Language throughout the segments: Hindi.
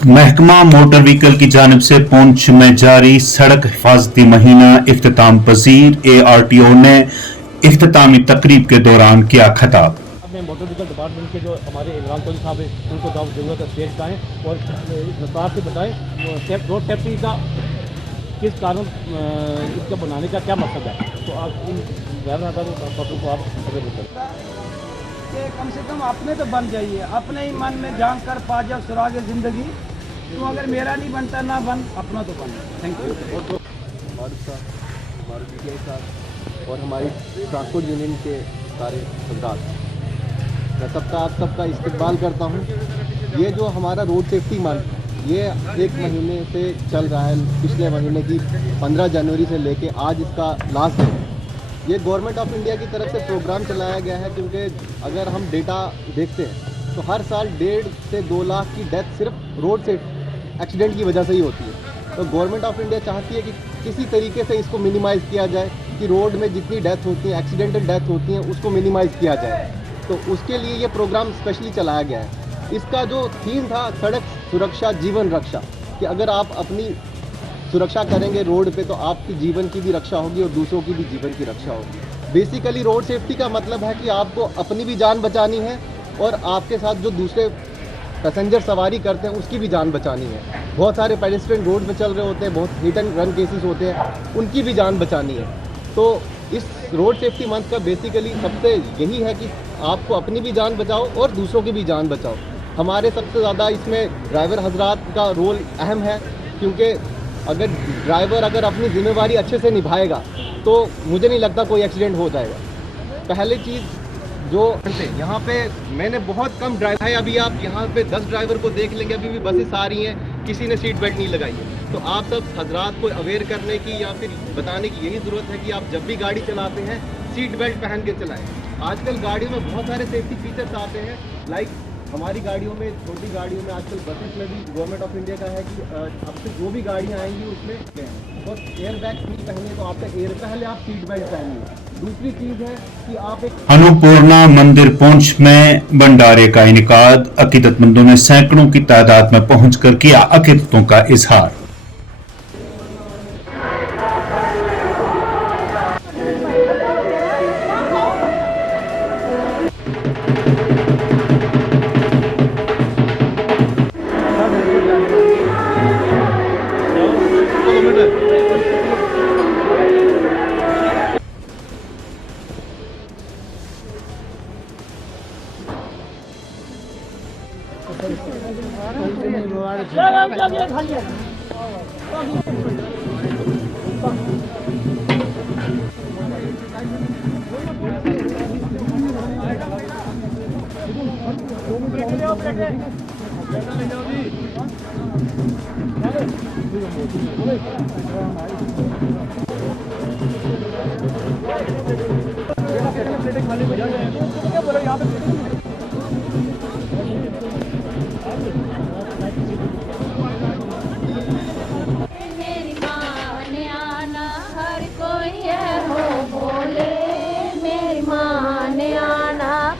महकमा मोटर व्हीकल की जानिब से पुंछ में जारी सड़क हिफाजती महीना इख्तिताम पजीर। ARTO ने इख्तितामी तकरीब के दौरान किया खिताब। अपने मोटर व्हीकल डिपार्टमेंट के जो हमारे इमरान चौधरी साहब हैं उनको जरूरत है स्टेज बताएँ और विस्तार से बताएँ रोड सेफ्टी का किस कारण इसका बनाने का क्या मकसद है। तो आप इन गैर नादारी बातों को आप अगर कि कम से कम अपने तो बन जाइए, अपने ही मन में झांक कर पा जाओ सुरागे ज़िंदगी। तो अगर मेरा नहीं बनता ना बन, अपना तो बन। Thank you. हमारे साथ हमारे मीडिया साथ और हमारी ट्रांसपोर्ट यूनियन के सारे हजरात, मैं सबका आप सबका इस्तकबाल करता हूँ। ये जो हमारा रोड सेफ्टी मंथ ये 1 महीने से चल रहा है, पिछले महीने की 15 जनवरी से लेके आज इसका लास्ट है। ये गवर्नमेंट ऑफ इंडिया की तरफ से प्रोग्राम चलाया गया है, क्योंकि अगर हम डेटा देखते हैं तो हर साल 1.5 से 2 लाख की डेथ सिर्फ रोड से एक्सीडेंट की वजह से ही होती है। तो गवर्नमेंट ऑफ इंडिया चाहती है कि किसी तरीके से इसको मिनिमाइज़ किया जाए, कि रोड में जितनी डेथ होती है, एक्सीडेंटल डेथ होती हैं, उसको मिनिमाइज़ किया जाए। तो उसके लिए ये प्रोग्राम स्पेशली चलाया गया है। इसका जो थीम था सड़क सुरक्षा जीवन रक्षा, कि अगर आप अपनी सुरक्षा करेंगे रोड पे तो आपकी जीवन की भी रक्षा होगी और दूसरों की भी जीवन की रक्षा होगी। बेसिकली रोड सेफ्टी का मतलब है कि आपको अपनी भी जान बचानी है और आपके साथ जो दूसरे पैसेंजर सवारी करते हैं उसकी भी जान बचानी है। बहुत सारे पेडेस्ट्रियन रोड पे चल रहे होते हैं, बहुत हिट एंड रन केसेस होते हैं, उनकी भी जान बचानी है। तो इस रोड सेफ्टी मंथ का बेसिकली सबसे यही है कि आपको अपनी भी जान बचाओ और दूसरों की भी जान बचाओ। हमारे सबसे ज़्यादा इसमें ड्राइवर हजरात का रोल अहम है, क्योंकि अगर ड्राइवर अपनी जिम्मेवारी अच्छे से निभाएगा तो मुझे नहीं लगता कोई एक्सीडेंट हो जाएगा। पहली चीज़ जो यहाँ पे मैंने बहुत कम ड्राइवर है, अभी आप यहाँ पे 10 ड्राइवर को देख लेंगे, अभी भी बसेस आ रही हैं, किसी ने सीट बेल्ट नहीं लगाई है। तो आप सब हजरात को अवेयर करने की या फिर बताने की यही ज़रूरत है कि आप जब भी गाड़ी चलाते हैं सीट बेल्ट पहन के चलाएँ। आजकल गाड़ियों में बहुत सारे सेफ्टी फीचर्स आते हैं, लाइक हमारी गाड़ियों में, छोटी गाड़ियों में, आजकल बसेस में भी गवर्नमेंट ऑफ इंडिया का है कि अब से जो भी गाड़ियाँ आएंगी उसमें और एयर बैग नहीं पहने तो आपका पहले आप सीट बेल्ट पहनिए। दूसरी चीज़ है कि आप एक अन्नपूर्णा मंदिर पुंछ में भंडारे का इनेकाद। अकीदतमंदों ने सैकड़ों की तादाद में पहुंचकर किया अकीदतों का इजहार।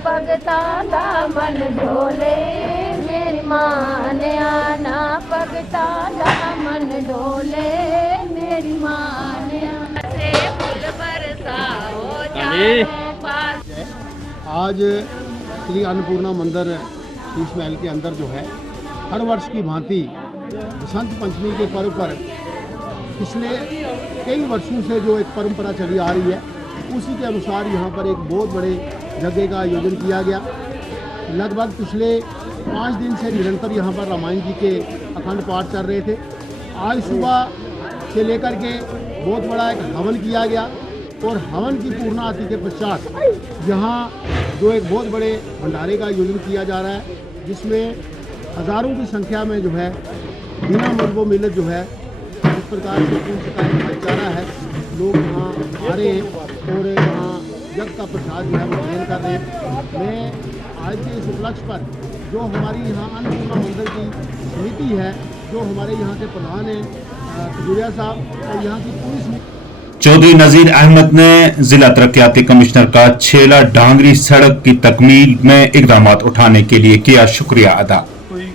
पगता मन ढोले मेरी माँ ने आना, पगता मन ढोले मेरी माँ ने आना, से फूल बरसा हो जाए पास। आज श्री अन्नपूर्णा मंदिर शीश महल के अंदर जो है हर वर्ष की भांति बसंत पंचमी के पर्व पर पिछले कई वर्षों से जो एक परंपरा चली आ रही है, उसी के अनुसार यहाँ पर एक बहुत बड़े जगह का आयोजन किया गया। लगभग पिछले 5 दिन से निरंतर यहाँ पर रामायण जी के अखंड पाठ चल रहे थे। आज सुबह से लेकर के बहुत बड़ा एक हवन किया गया और हवन की पूर्णाहुति के पश्चात यहाँ जो एक बहुत बड़े भंडारे का आयोजन किया जा रहा है, जिसमें हज़ारों की संख्या में जो है बिना मजबो मिलत जो है इस प्रकार से पूर्ण का भाईचारा है, लोग यहाँ आ रहे हैं और यहाँ जग का प्रसाद जो है वो ग्रहण कर रहे हैं। मैं आज के इस उपलक्ष्य पर जो हमारी यहाँ अन्नपूर्णा मंदिर की समिति है, जो हमारे यहाँ के प्रधान हैं खजूरिया साहब और यहाँ की पूरी समिति, चौधरी नजीर अहमद ने जिला तरक्याती कमिश्नर का छेला डांगरी सड़क की तकमील में इकदाम उठाने के लिए किया शुक्रिया अदा। कोई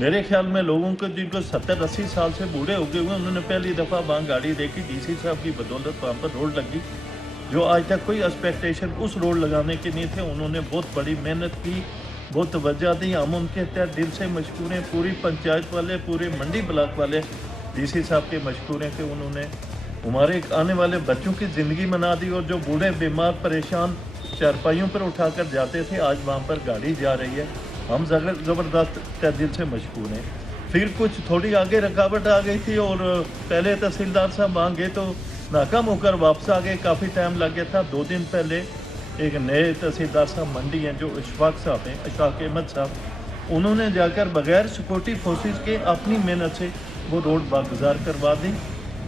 मेरे ख्याल में लोगों को जिनको 70-80 साल से बूढ़े हो गए हुए, उन्होंने पहली दफ़ा वहाँ गाड़ी देखी, डीसी साहब की बदौलत वहाँ पर रोड लगी, जो आज तक कोई एक्सपेक्टेशन उस रोड लगाने के नहीं थे। उन्होंने बहुत बड़ी मेहनत की, बहुत तवज्जो दी। हम उनके तहत दिल से मशकूर हैं, पूरी पंचायत वाले, पूरे मंडी ब्लॉक वाले डीसी साहब के मशकूर हैं कि उन्होंने हमारे आने वाले बच्चों की ज़िंदगी बना दी। और जो बूढ़े बीमार परेशान चारपाइयों पर उठाकर जाते थे, आज वहाँ पर गाड़ी जा रही है। हम ज़बरदस्त दिल से मशकूर हैं। फिर कुछ थोड़ी आगे रुकावट आ गई थी और पहले तहसीलदार साहब वहाँ गए तो नाकाम होकर वापस आ गए, काफ़ी टाइम लग गया था। 2 दिन पहले एक नए तहसीलदार साहब मंडी हैं जो इशफाक साहब हैं, इशफाक अहमद साहब, उन्होंने जाकर बगैर सिक्योरिटी फोर्सेस के अपनी मेहनत से वो रोड बागुजार करवा दी।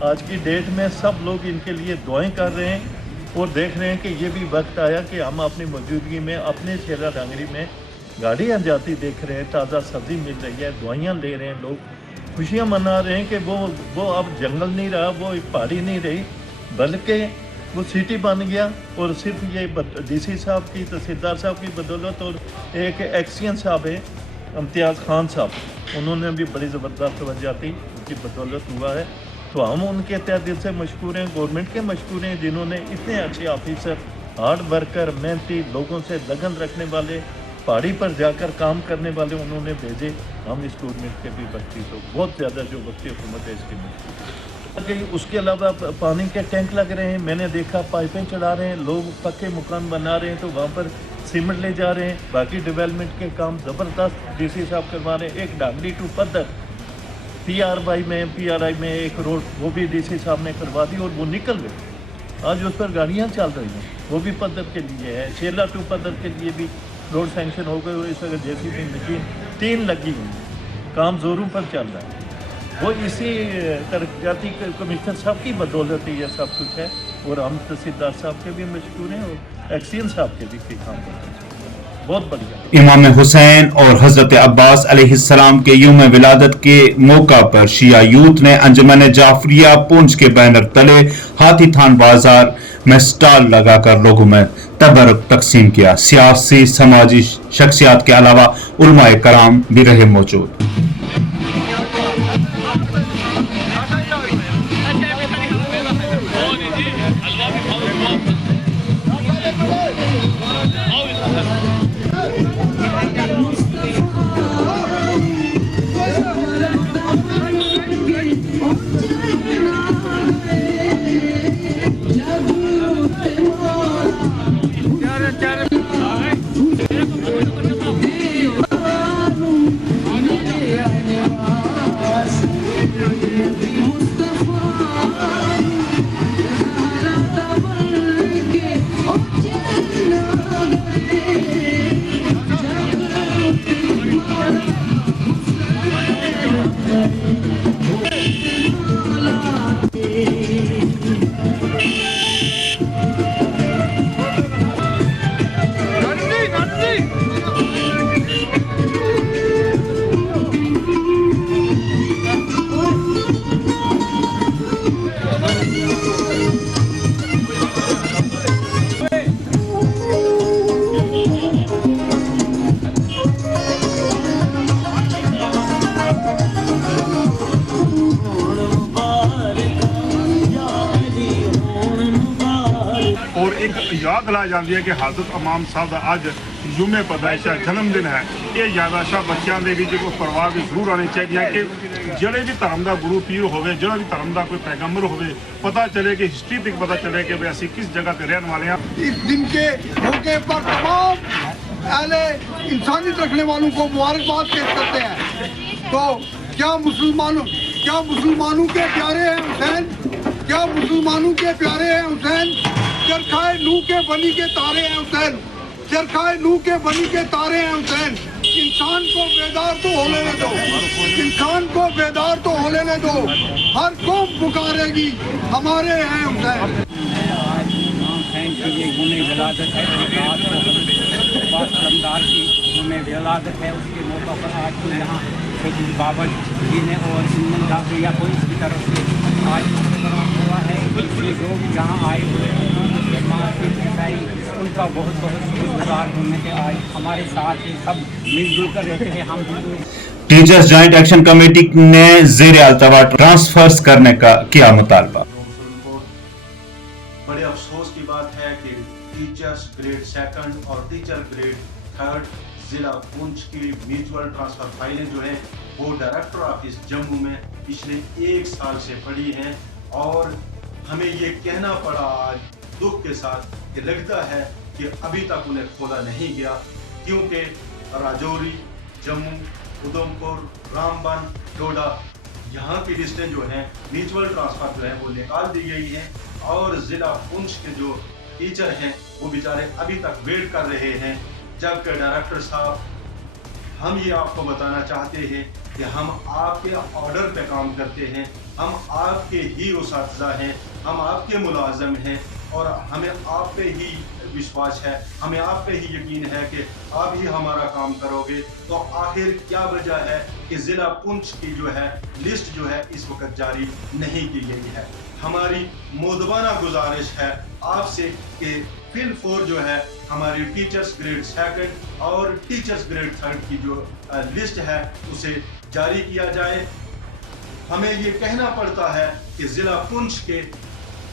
आज की डेट में सब लोग इनके लिए दुआएं कर रहे हैं और देख रहे हैं कि ये भी वक्त आया कि हम अपनी मौजूदगी में अपने चेहरा डांगरी में गाड़ियाँ जाती देख रहे हैं, ताज़ा सब्ज़ी मिल रही है, दवाइयाँ ले रहे हैं, लोग खुशियाँ मना रहे हैं कि वो अब जंगल नहीं रहा, वो एक पहाड़ी नहीं रही, बल्कि वो सिटी बन गया। और सिर्फ ये डीसी साहब की, तहसीलदार साहब की बदौलत और एक एक्सियन साहब है इम्तियाज़ खान साहब, उन्होंने भी बड़ी ज़बरदस्त तवज्जो दी, उनकी बदौलत हुआ है। तो हम उनके तहत दिल से मशकूर हैं, गवर्नमेंट के मशकूर हैं जिन्होंने इतने अच्छे ऑफिसर, हार्ड वर्कर, मेहनती, लोगों से लगन रखने वाले, पहाड़ी पर जाकर काम करने वाले उन्होंने भेजे। हम इस गवर्नमेंट के भी बच्ची तो बहुत ज़्यादा जो बच्ची हुकूमत है इसकी मशकूर। उसके अलावा पानी के टैंक लग रहे हैं, मैंने देखा पाइपें चढ़ा रहे हैं, लोग पक्के मकान बना रहे हैं तो वहाँ पर सीमेंट ले जा रहे हैं। बाकी डेवलपमेंट के काम ज़बरदस्त डीसी साहब करवा रहे हैं। एक डांगरी टू पद्धर PRI में एक रोड वो भी डीसी साहब ने करवा दी और वो निकल गई। आज उस पर गाड़ियाँ चल रही हैं, वो भी पद्धर के लिए है। शेला टू पद्धर के लिए भी रोड सैंक्शन हो गए और इस वक्त JCB मशीन 3 लगी हुई, काम जोरों पर चल रहा है। वो इसी तरक्याती कमिश्नर साहब की बदौलत ही ये सब कुछ है। और हम तहसीलदार साहब के भी मशकूर हैं और एक्सियन साहब के भी काम करते हैं, बहुत बढ़िया। इमाम हुसैन और हजरत अब्बास अलैहिस्सलाम के यौम विलादत के मौका पर शिया यूथ ने अंजुमन जाफरिया पुंछ के बैनर तले हाथी थान बाजार में स्टॉल लगाकर लोगों में तबरुक तकसीम किया। सियासी समाजी शख्सियात के अलावा उलमाए कराम भी रहे मौजूद। और एक याद ला जाती है कि हज़रत इमाम साहब का अज जुमे पैदाइश है, जन्मदिन है। ये यादाशा बच्चों के भी जो परिवार भी जरूर आनी चाहिए कि जोड़े भी धर्म का गुरु पीर हो, जो भी धर्म का कोई पैगंबर हो, पता चले कि हिस्ट्री तक पता चले कि असं किस जगह पर रहने वाले हैं। इस दिन के मौके पर तमाम अहले इंसानियत रखने वालों को मुबारकबाद पेश करते हैं। तो क्या मुसलमानों के प्यारे हैं हुसैन, क्या मुसलमानों के प्यारे हैं हुसैन। चरखाए नूह के बनी के तारे हैं हुसैन, चरखाए नूह के बनी के तारे हैं हुसैन। इंसान को बेदार तो हो लेने दो, इंसान को बेदार तो हो लेने दो, हर कौम पुकारेगी हमारे हैं हुसैन। आज इमाम हुसैन की ये यौम विलादत है, रमदार की यौम विलादत है। उसके मौका पर आज तो यहाँ बाबर जी ने और इंजन जाफरिया पुलिस की तरफ से आज प्रोग्राम हुआ है। इसलिए जो भी यहाँ आए हुए हैं उनका बहुत बहुत शुक्रगुजार हूँ मैं कि आज हमारे साथ सब मिलजुल कर रहते हैं। हम टीचर्स जॉइंट एक्शन कमेटी ने ज़ेर अल्तवा ट्रांसफर्स करने का किया मुतालबा। बड़े अफसोस की बात है कि टीचर्स ग्रेड सेकंड और टीचर ग्रेड थर्ड जिला पुंछ की म्यूचुअल ट्रांसफर फाइलें जो है वो डायरेक्टर ऑफिस जम्मू में पिछले 1 साल से पड़ी हैं और हमें ये कहना पड़ा आज दुख के साथ कि लगता है कि अभी तक उन्हें खोला नहीं गया, क्योंकि राजौरी, जम्मू, उधमपुर, रामबन, डोडा यहाँ की लिस्टें जो हैं म्यूचुअल ट्रांसफर जो है वो निकाल दी गई हैं और ज़िला पुंछ के जो टीचर हैं वो बेचारे अभी तक वेट कर रहे हैं। जबकि डायरेक्टर साहब, हम ये आपको बताना चाहते हैं कि हम आपके ऑर्डर पे काम करते हैं, हम आपके ही उस्ताद हैं, हम आपके मुलाजम हैं और हमें आप पे ही विश्वास है, हमें आप पे ही यकीन है कि आप ही हमारा काम करोगे। तो आखिर क्या वजह है कि ज़िला पुंछ की जो है लिस्ट जो है इस वक्त जारी नहीं की गई है। हमारी मोदबाना गुजारिश है आपसे कि फिल 4 जो है हमारी टीचर्स ग्रेड सेकंड और टीचर्स ग्रेड थर्ड की जो लिस्ट है उसे जारी किया जाए। हमें ये कहना पड़ता है कि ज़िला पुंछ के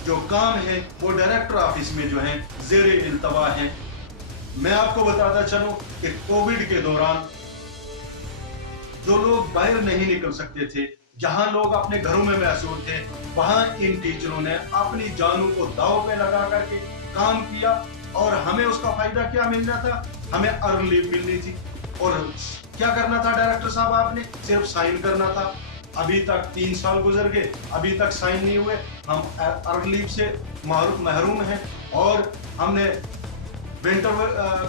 जो काम है वो डायरेक्टर ऑफिस में जो है ज़ेरे इल्तवा है। मैं आपको बताता चलूं कि कोविड के दौरान जो लोग बाहर नहीं निकल सकते थे, जहां लोग अपने घरों में महसूर थे, वहां इन टीचरों ने अपनी जानों को दांव पे लगा करके काम किया और हमें उसका फायदा क्या मिल रहा था? हमें अर्न लीव मिलनी थी और क्या करना था डायरेक्टर साहब, आपने सिर्फ साइन करना था। अभी तक 3 साल गुजर गए, अभी तक साइन नहीं हुए, हम अर्न लीव से महरूम हैं और हमने विंटर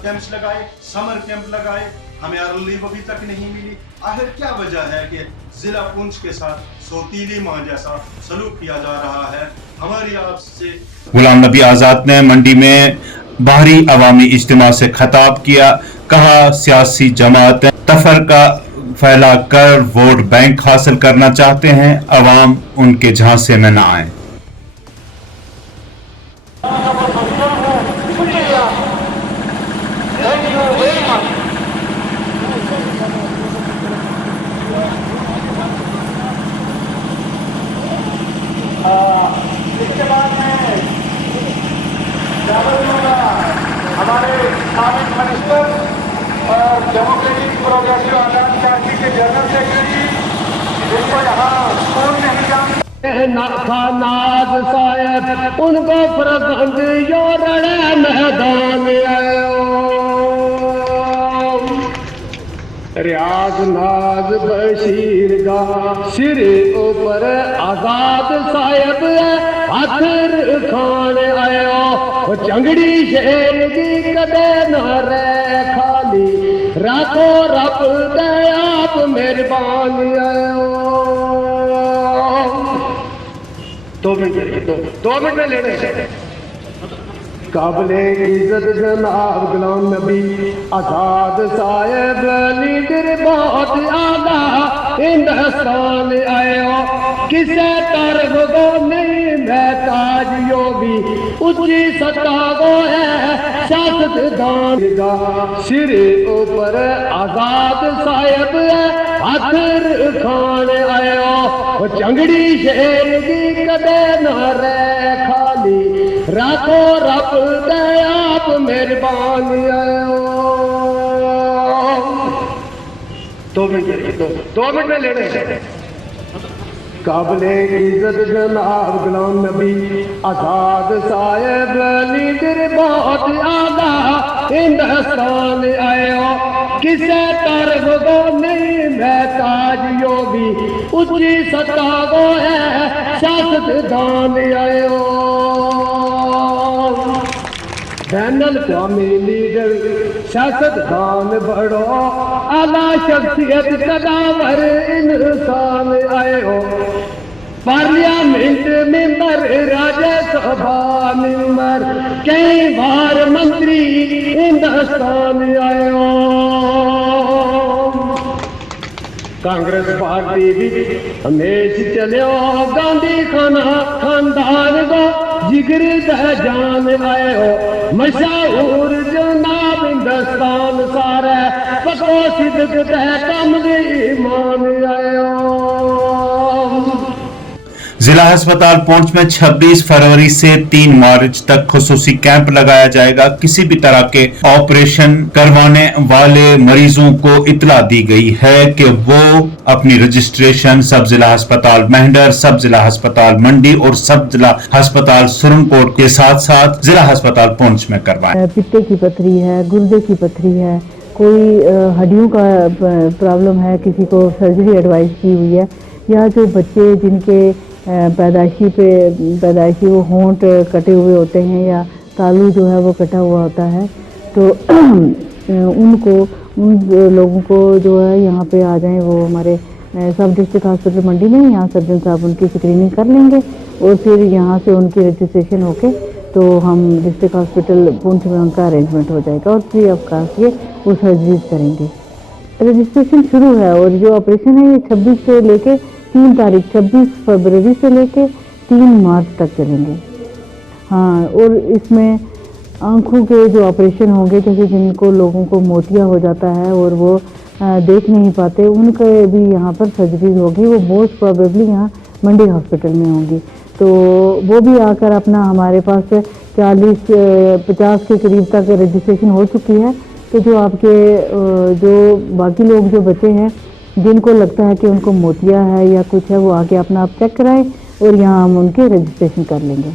कैंप्स लगाए, समर कैंप लगाए, हमें अर्न लीव अभी तक नहीं मिली। आखिर क्या वजह है कि जिला पुंछ के साथ सौतीली मां जैसा सलूक किया जा रहा है? हमारी आपसे गुलाम नबी आजाद ने मंडी में बाहरी अवामी इज्तिमा से खिताब किया, कहा सियासी जमातें तफरका फैला कर वोट बैंक हासिल करना चाहते हैं, अवाम उनके झांसे में न आए। इसके बाद में हमारे साबिक मिनिस्टर और डेमोक्रेटिक प्रोग्रेसिव आजाद पार्टी के जनरल सेक्रेटरी, जिनको यहाँ स्कूल नहीं जाने नाज साहब, उनको प्रसंग यो रड़े मैदान आयो, रियाज नाज बशीर गा सिर ऊपर आजाद साहब हाथर खान आयो, चंगड़ी शेर की कदे न रे खाली, राखो रब दे आप मेहरबान आयो। 2 मिनट में लेने काबिले इज्जत जनाब गुलाम नबी आजाद साहब लीडर बहुत आला हिंदुस्तान आयो, किसे तरफ को नहीं महताज यो भी ऊंची सत्ता को है सियासतदान का सिर ऊपर आजाद साहब हाथर खान आयो, चंगड़ी शेर की कदे न रे खाली, राखो रब दे आप मेहरबान आयो। 2 मिनट में लेने काबिले इज्जत जनाब गुलाम नबी आजाद साहब लीडर बहुत आला हिंदुस्तान आयो, किसे तरफ को नहीं महताज यो भी ऊंची सत्ता को है सियासतदान आयो। बैनल अक़वामी लीडर सियासतदान बड़ो आला शख्सियत कदावर इंसान आयो, पार्लियामेंट मेंबर राज्यसभा मेंबर कई बार मंत्री हिंदुस्तान आयो। कांग्रेस पार्टी भी हमेशा चलो गांधी खानदान को जिगर जान आयो, मशहूर जनाब हिंदुस्तान सारा पको सिद्ध है कम दी ईमान आया। जिला अस्पताल पुंछ में 26 फरवरी से 3 मार्च तक खुसूसी कैंप लगाया जाएगा। किसी भी तरह के ऑपरेशन करवाने वाले मरीजों को इतला दी गई है कि वो अपनी रजिस्ट्रेशन सब जिला अस्पताल मेहंडर, सब जिला अस्पताल मंडी और सब जिला अस्पताल सुरनकोट के साथ साथ जिला अस्पताल पुंछ में करवाएं। पित्ते की पथरी है, गुर्दे की पथरी है, कोई हड्डियों का प्रॉब्लम है, किसी को सर्जरी एडवाइस की हुई है, या जो बच्चे जिनके पैदाइशी वो होंठ कटे हुए होते हैं या तालू जो है वो कटा हुआ होता है, तो उन लोगों को जो है यहाँ पे आ जाएं। वो हमारे सब डिस्ट्रिक्ट हॉस्पिटल मंडी में यहाँ सर्जन साहब उनकी स्क्रीनिंग कर लेंगे और फिर यहाँ से उनकी रजिस्ट्रेशन होके तो हम डिस्ट्रिक्ट हॉस्पिटल पुंछ में उनका अरेंजमेंट हो जाएगा और फ्री ऑफ कॉस्ट ये वो सर्जरीज करेंगे। रजिस्ट्रेशन शुरू है और जो ऑपरेशन है ये 26 से लेके 3 तारीख 26 फरवरी से लेके 3 मार्च तक चलेंगे। हाँ, और इसमें आँखों के जो ऑपरेशन होंगे, जैसे जिनको लोगों को मोतिया हो जाता है और वो देख नहीं पाते, उनके भी यहाँ पर सर्जरी होगी। वो मोस्ट प्रोबेबली यहाँ मंडी हॉस्पिटल में होंगी, तो वो भी आकर अपना हमारे पास 40-50 के करीब तक रजिस्ट्रेशन हो चुकी है। तो जो आपके जो बाकी लोग जो बचे हैं जिनको लगता है कि उनको मोतिया है या कुछ है, वो आके अपना आप चेक कराएं और यहाँ हम उनके रजिस्ट्रेशन कर लेंगे।